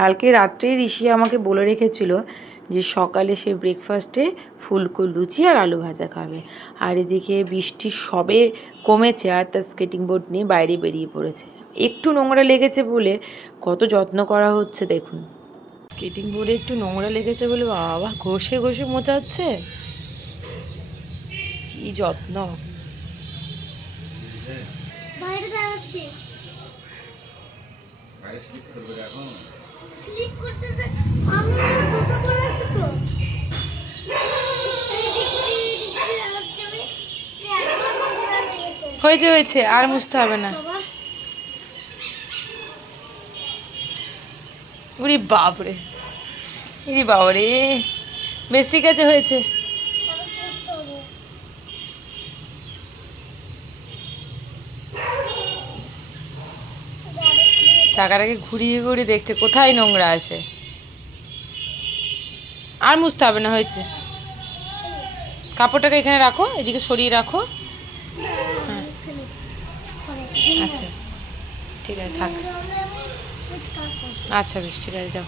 কালকে রাত্রে ঋষি আমাকে বলে রেখেছিল যে সকালে সে ব্রেকফাস্টে ফুলকো লুচি আর আলু ভাজা খাবে। আর এদিকে বৃষ্টি সবে কমেছে আর তার স্কেটিং বোর্ড নিয়ে বাইরে বেরিয়ে পড়েছে। একটু নোংরা লেগেছে বলে কত যত্ন করা হচ্ছে দেখুন। স্কেটিং বোর্ডে একটু নোংরা লেগেছে বলে বাবা ঘষে ঘষে মোচাচ্ছে, কি যত্ন। হয়েছে হয়েছে, আর মুছতে হবে না। উরি বাপরে, ইরি বাবারে, বেশ ঠিক আছে, হয়েছে। চাকাটাকে ঘুরিয়ে ঘুরিয়ে দেখছে কোথায় নোংরা আছে। আর মুছতে হবে না, হয়েছে। কাপড়টাকে এখানে রাখো, এদিকে সরিয়ে রাখো। হ্যাঁ আচ্ছা ঠিক আছে, থাক। আচ্ছা বেশ ঠিক আছে, যাও।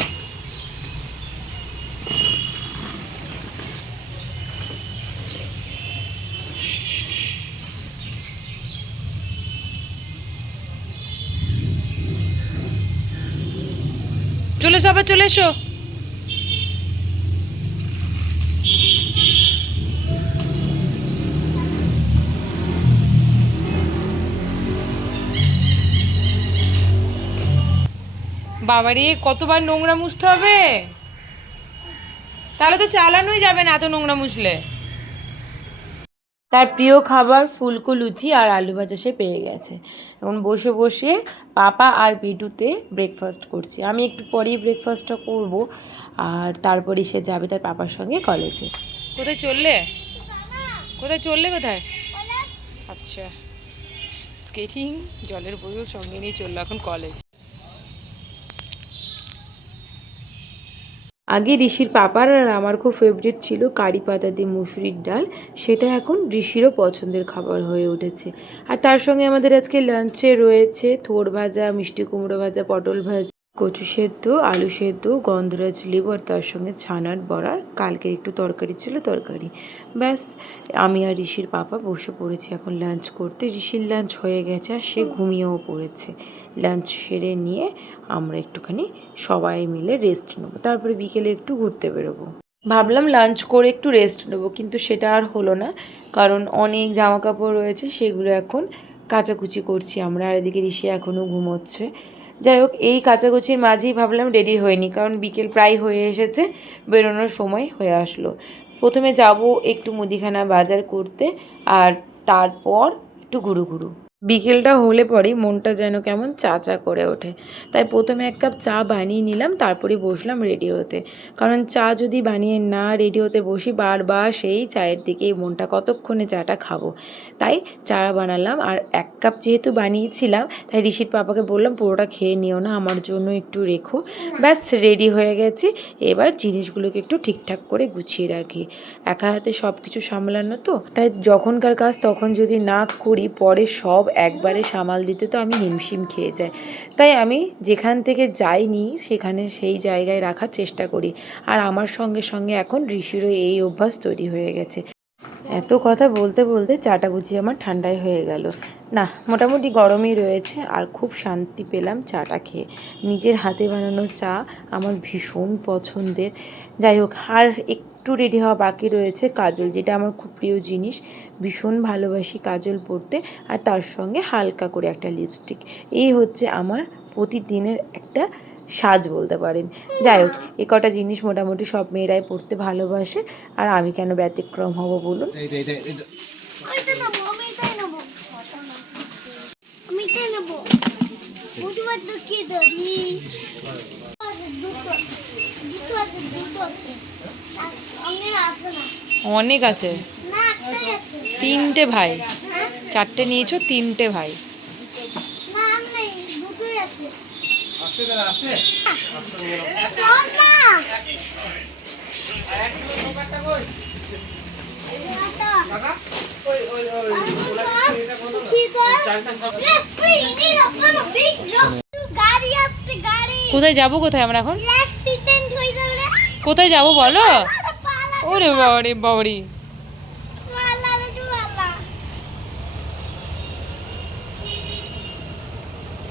চলে এসো, আবার চলে এসো। বাবারে কতবার নোংরা মুছতে হবে, তাহলে তো চালানোই যাবে না এত নোংরা মুছলে। তার প্রিয় খাবার ফুলকো লুচি আর আলু ভাজা সে পেয়ে গেছে। এখন বসে বসে পাপা আর বিটুতে ব্রেকফাস্ট করছি। আমি একটু পরেই ব্রেকফাস্টটা করব, আর তারপরে সে যাবে তার পাপার সঙ্গে কলেজে। কোথায় চললে, কোথায় চললে, কোথায়? আচ্ছা, স্কেটিং জলের বইও সঙ্গে নিয়ে চললো এখন কলেজ। আগে ঋষির পাপার আর আমার খুব ফেভারিট ছিল কারি পাতা দিয়ে মুসুরির ডাল, সেটা এখন ঋষিরও পছন্দের খাবার হয়ে উঠেছে। আর তার সঙ্গে আমাদের আজকে লাঞ্চে রয়েছে থোড় ভাজা, মিষ্টি কুমড়ো ভাজা, পটল ভাজা, কচু সেদ্ধ, আলু সেদ্ধ, গন্ধরাজ লেবু, আর তার সঙ্গে ছানার বড়া, কালকে একটু তরকারি ছিল তরকারি। ব্যাস, আমি আর ঋষির পাপা বসে পড়েছি এখন লাঞ্চ করতে। ঋষির লাঞ্চ হয়ে গেছে আর সে ঘুমিয়েও পড়েছে। লাঞ্চ সেরে নিয়ে আমরা একটুখানি সবাই মিলে রেস্ট নেবো, তারপরে বিকেলে একটু ঘুরতে বেরোবো। ভাবলাম লাঞ্চ করে একটু রেস্ট নেবো, কিন্তু সেটা আর হলো না, কারণ অনেক জামা কাপড় রয়েছে, সেগুলো এখন কাচাকুচি করছি আমরা। আর এদিকে ঋষি এখনও ঘুমোচ্ছে। যাই হোক, এই কাচাকুচির মাঝেই ভাবলাম রেডি হয়নি, কারণ বিকেল প্রায় হয়ে এসেছে, বেরোনোর সময় হয়ে আসলো। প্রথমে যাব একটু মুদিখানা বাজার করতে, আর তারপর একটু ঘুরু ঘুরু। বিকেলটা হলে পরেই মনটা যেন কেমন চা চা করে ওঠে। তাই প্রথমে এক কাপ চা বানিয়ে নিলাম, তারপরে বসলাম রেডি হতে। কারণ চা যদি বানিয়ে না রেডি হতে বসি, বারবার সেই চায়ের দিকেই মনটা, কতক্ষণে চাটা খাবো। তাই চা বানালাম, আর এক কাপ যেহেতু বানিয়েছিলাম, তাই ঋষির পাপাকে বললাম পুরোটা খেয়ে নিও না, আমার জন্য একটু রেখো। ব্যাস, রেডি হয়ে গেছি। এবার জিনিসগুলোকে একটু ঠিকঠাক করে গুছিয়ে রাখি। একা হাতে সব কিছু সামলানো তো, তাই যখনকার কাজ তখন যদি না করি, পরে সব একবারে সামাল দিতে তো আমি হিমশিম খেয়ে যাই। তাই আমি যেখান থেকে যাইনি সেখানে সেই জায়গায় রাখার চেষ্টা করি। আর আমার সঙ্গে সঙ্গে এখন ঋষিরও এই অভ্যাস তৈরি হয়ে গেছে। এত কথা বলতে বলতে চাটা বুঝি আমার ঠান্ডাই হয়ে গেল। না, মোটামুটি গরমই রয়েছে, আর খুব শান্তি পেলাম চাটা খেয়ে। নিজের হাতে বানানো চা আমার ভীষণ পছন্দের। যাই হোক, আর একটু রেডি হওয়া বাকি রয়েছে। কাজল, যেটা আমার খুব প্রিয় জিনিস, ভীষণ ভালোবাসি কাজল পরতে, আর তার সঙ্গে হালকা করে একটা লিপস্টিক। এই হচ্ছে আমার প্রতিদিনের একটা সাজ বলতে পারেন। যাই হোক, এ কটা জিনিস মোটামুটি সব মেয়েরাই পরতে ভালোবাসে, আর আমি কেন ব্যতিক্রম হব বলুন। অনেক আছে, তিনটে ভাই, চারটে নিয়েছো, তিনটে ভাই। কোথায় যাব, কোথায় আমরা এখন কোথায় যাব বলো? ওরে বাবারে বাবারে,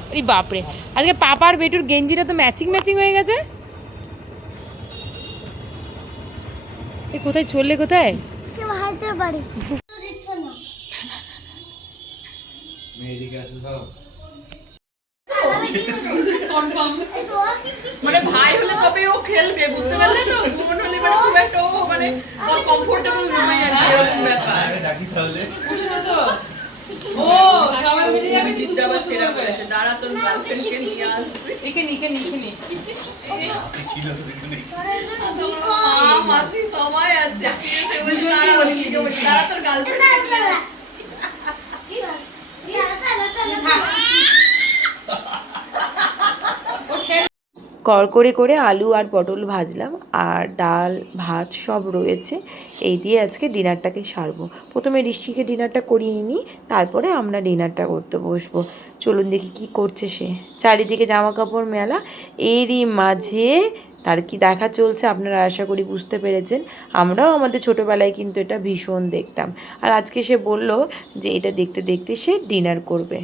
আরে বাপরে, আজকে পাপার বেটুর গেঞ্জিটা তো ম্যাচিং ম্যাচিং হয়ে গেছে। এ কোথায় চললে, কোথায়? মানে ভাই হলে তবে ও খেলবে, বুঝতে পারলে তো? বোন হলে মানে খুব একটা ও মানে কমফোর্টেবল নয় আর কি, এরকম ব্যাপার। ও সবাই মিলে যাবে, দিদা আবার সেরা বলেছে, দাঁড়া তোর গার্লফ্রেন্ডকে নিয়ে আসবে। এখানে মাসি সবাই আছে, দাঁড়া তোর গার্লফ্রেন্ডকে নিয়ে আসবে। করকরে করে আলু আর পটল ভাজলাম, আর ডাল ভাত সব রয়েছে। এই দিয়ে আজকে ডিনারটাকে সারবো। প্রথমে ঋষিকে ডিনারটা করিয়ে নিই, তারপরে আমরা ডিনারটা করতে বসবো। চলুন দেখি কি করছে সে। চারিদিকে জামা কাপড় মেলা, এরই মাঝে তার কি দেখা চলছে আপনারা আশা করি বুঝতে পেরেছেন। আমরাও আমাদের ছোটোবেলায় কিন্তু এটা ভীষণ দেখতাম। আর আজকে সে বলল যে এটা দেখতে দেখতে সে ডিনার করবে।